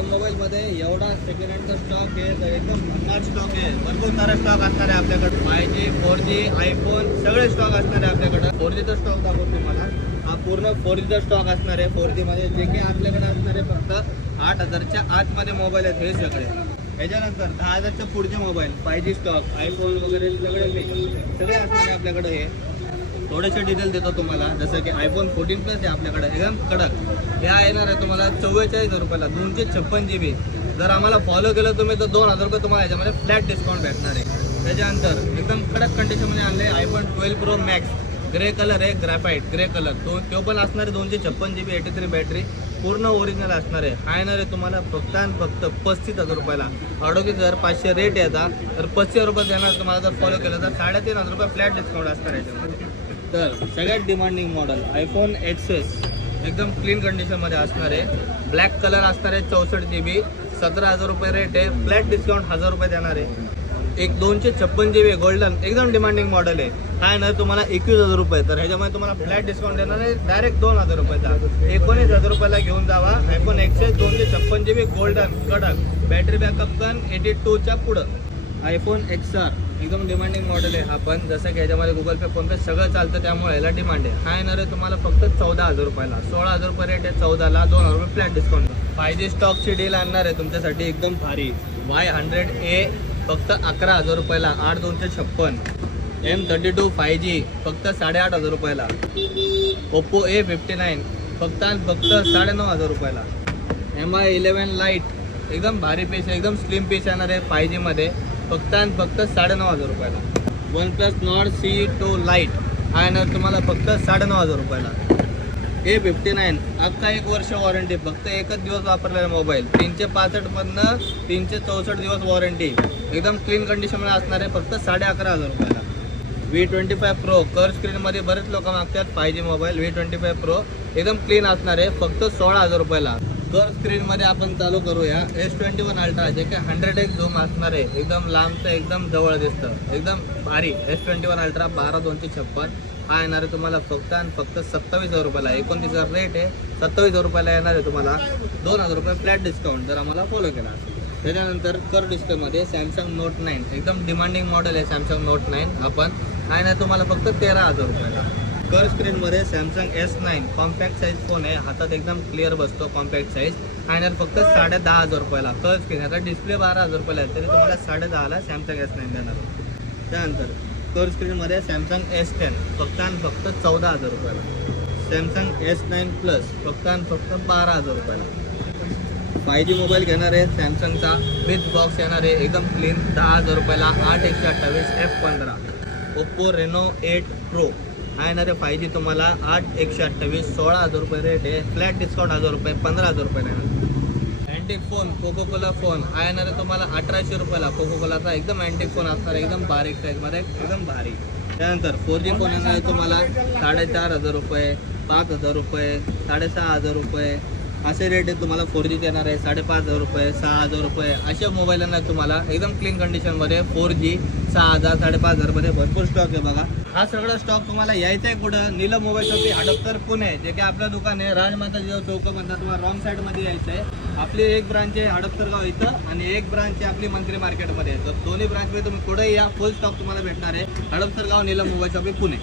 मोबाईलमध्ये एवढा second हँडचा stock आहे तर एकदम भन्नाट स्टॉक आहे. भरपूर सारा स्टॉक असणार आहे आपल्याकडे. Five G four G iPhone सगळे स्टॉक असणार आहे आपल्याकडं फोर जीचा स्टॉक दाखवतो तुम्हाला. हा पूर्ण फोर जीचा स्टॉक असणार. आहे फोर जीमध्ये जे काही आपल्याकडे असणार आहे फक्त आठ हजारच्या आतमध्ये मोबाईल आहेत हे सगळे. ह्याच्यानंतर दहा हजारच्या पुढचे mobile five G stock iPhone वगैरे सगळे सगळे असणार आहे आपल्याकडे हे. थोडेसे डिटेल देतो तुम्हाला. जसं की आयफोन फोर्टीन प्लस आहे आपल्याकडे. एकदम कडक. ह्या येणार आहे तुम्हाला चव्वेचाळीस हजार रुपयाला. दोनशे छप्पन जी बी जर आम्हाला फॉलो केलं तुम्ही तर दोन हजार रुपये तुम्हाला याच्यामध्ये फ्लॅट डिस्काउंट भेटणार आहे. त्याच्यानंतर एकदम कडक कंडिशनमध्ये आणले iPhone twelve pro max grey colour आहे ग्रॅफाईट ग्रे कलर तो तो पण असणार आहे दोनशे छप्पन G B eighty three battery पूर्ण ओरिजिनल असणार आहे. हा येणार आहे तुम्हाला फक्त आणि फक्त पस्तीस हजार रुपयाला. अडोतीस हजार पाचशे रेट येतात तर पस्तीस हजार रुपये देणार तुम्हाला. जर फॉलो केलं तर साडेतीन हजार रुपये फ्लॅट डिस्काउंट असणार आहे याच्यामध्ये. तर सगळ्यात डिमांडिंग मॉडेल आयफोन एक्सेस एकदम क्लीन कंडिशनमध्ये असणार. आहे ब्लॅक कलर असणार आहे चौसष्ट जी बी सतरा हजार रुपये रेट आहे. फ्लॅट डिस्काउंट हजार रुपये देणार आहे. एक दोनशे छप्पन जी बी गोल्डन एकदम डिमांडिंग मॉडेल आहे. काय ना तुम्हाला एकवीस हजार रुपये. तर ह्याच्यामध्ये तुम्हाला फ्लॅट डिस्काउंट देणार आहे. डायरेक्ट दोन हजार रुपयाचा एकोणीस हजार रुपयाला घेऊन जावा. आयफोन एक्सेस दोनशे छप्पन जी बी गोल्डन कडक बॅटरी बॅकअप कन एटी टूच्या पुढं. आयफोन एक्स आर एकदम डिमांडिंग मॉडेल आहे हा पण. जसं की ह्याच्यामध्ये गुगल पे फोनपे सगळं चालतं त्यामुळे याला डिमांड आहे. हा येणार आहे तुम्हाला फक्त चौदा हजार रुपयाला. सोळा हजार रुपये रेट आहे चौदाला दोन हजार रुपये फ्लॅट डिस्काउंट फाय जी स्टॉकची डील आणणार आहे तुमच्यासाठी एकदम भारी. वाय हंड्रेड ए फक्त अकरा हजार रुपयाला आठ दोनशे छप्पन. M thirty two five G फक्त साडेआठ हजार रुपयाला. ओप्पो ए फिफ्टी नाईन फक्त आणि फक्त साडेनऊ हजार रुपयाला. एम आय इलेवन लाइट एकदम भारी पीस आहे एकदम स्लिम पीस येणार आहे फाय जीमध्ये फक्त आणि फक्त साडेनऊ हजार रुपयाला. OnePlus Nord C two lite हा येणार तुम्हाला फक्त साडेनऊ हजार रुपयाला. ए फिफ्टी नाईन अख्खा एक वर्ष वॉरंटी फक्त एकच दिवस वापरलेला मोबाईल तीनशे पासष्टमधनं तीनशे चौसष्ट दिवस वॉरंटी एकदम क्लीन कंडिशनमध्ये असणार आहे. फक्त साडे अकरा हजार रुपयाला. व्ही ट्वेंटी फाय प्रो कर स्क्रीनमध्ये बरेच लोक मागतात five G mobile V twenty five Pro एकदम क्लीन असणार आहे. फक्त सोळा हजार रुपयाला. कर स्क्रीनमध्ये आपण चालू करूया. एस ट्वेंटी वन अल्ट्रा जे काही हंड्रेड एक्स झूम असणार आहे. एकदम लांबचं एकदम जवळ दिसतं. एकदम भारी. एस ट्वेंटी वन अल्ट्रा बारा दोनशे छप्पन. हा येणार आहे तुम्हाला फक्त आणि फक्त सत्तावीस हजार रुपयाला. एकोणतीस हजार रेट आहे. सत्तावीस हजार रुपयाला येणार आहे तुम्हाला. दोन हजार रुपये फ्लॅट डिस्काउंट जर आम्हाला फॉलो केला असेल. त्याच्यानंतर कर डिस्प्लेमध्ये सॅमसंग नोट नाईन एकदम डिमांडिंग मॉडेल आहे सॅमसंग नोट नाईन आपण. आहे ना तुम्हाला फक्त तेरा हजार रुपयाला. कर स्क्रीनमध्ये Samsung S nine compact size phone आहे. हातात एकदम क्लिअर बसतो कॉम्पॅक्ट साईज आणि फक्त साडे दहा हजार रुपयाला. कर स्क्रीन आता डिस्प्ले बारा हजार रुपयाला आहे. तरी तुम्हाला साडे दहाला सॅमसंग एस नाईन देणार त्यानंतर कर स्क्रीनमध्ये सॅमसंग एस टेन फक्त आणि फक्त चौदा हजार रुपयाला. सॅमसंग एस नाईन प्लस फक्त आणि फक्त बारा हजार रुपयाला. फाय जी मोबाईल घेणार आहे. सॅमसंगचा विथ बॉक्स येणार आहे. एकदम क्लीन दहा हजार रुपयाला. आठ एकशे अठ्ठावीस एफ पंधरा. ओप्पो रेनो एट प्रो हा येणार आहे फाय जी तुम्हाला आठ एकशे अठ्ठावीस सोळा हजार रुपये रेट आहे. फ्लॅट डिस्काउंट हजार रुपये पंधरा हजार रुपये येणार antique phone Coca Cola phone हा येणार आहे तुम्हाला अठराशे रुपयाला. कोको कोलाचा एकदम अँटिक फोन असणार एकदम बारीक साईजमध्ये एकदम भारी त्यानंतर फोर जी फोन येणार आहे तुम्हाला साडेचार हजार रुपये पाच हजार रुपये साडेसहा हजार रुपये असे रेट आहे तुम्हाला फोर जी येणार आहे साडेपाच हजार रुपये सहा हजार रुपये. अशा मोबाईल तुम्हाला एकदम क्लीन कंडिशनमध्ये फोर जी सहा हजार साडेपाच हजारमध्ये भरपूर स्टॉक आहे बघा. हा सगळा स्टॉक तुम्हाला यायचा आहे कुठं? नीलम मोबाईल शॉपी हडपतर पुणे जे काही आपलं दुकान आहे राजमाता जेव्हा चौक म्हणतात तुम्हाला रॉंग साईडमध्ये यायचं आहे. आपली एक ब्रांच आहे हडपतर गाव इथं आणि एक ब्रांच आहे आपली मंत्री मार्केटमध्ये तर दोन्ही ब्रांचमध्ये तुम्ही कुठेही या फुल स्टॉक तुम्हाला भेटणार आहे. हडपतर गाव नीलम मोबाईल शॉपी पुणे.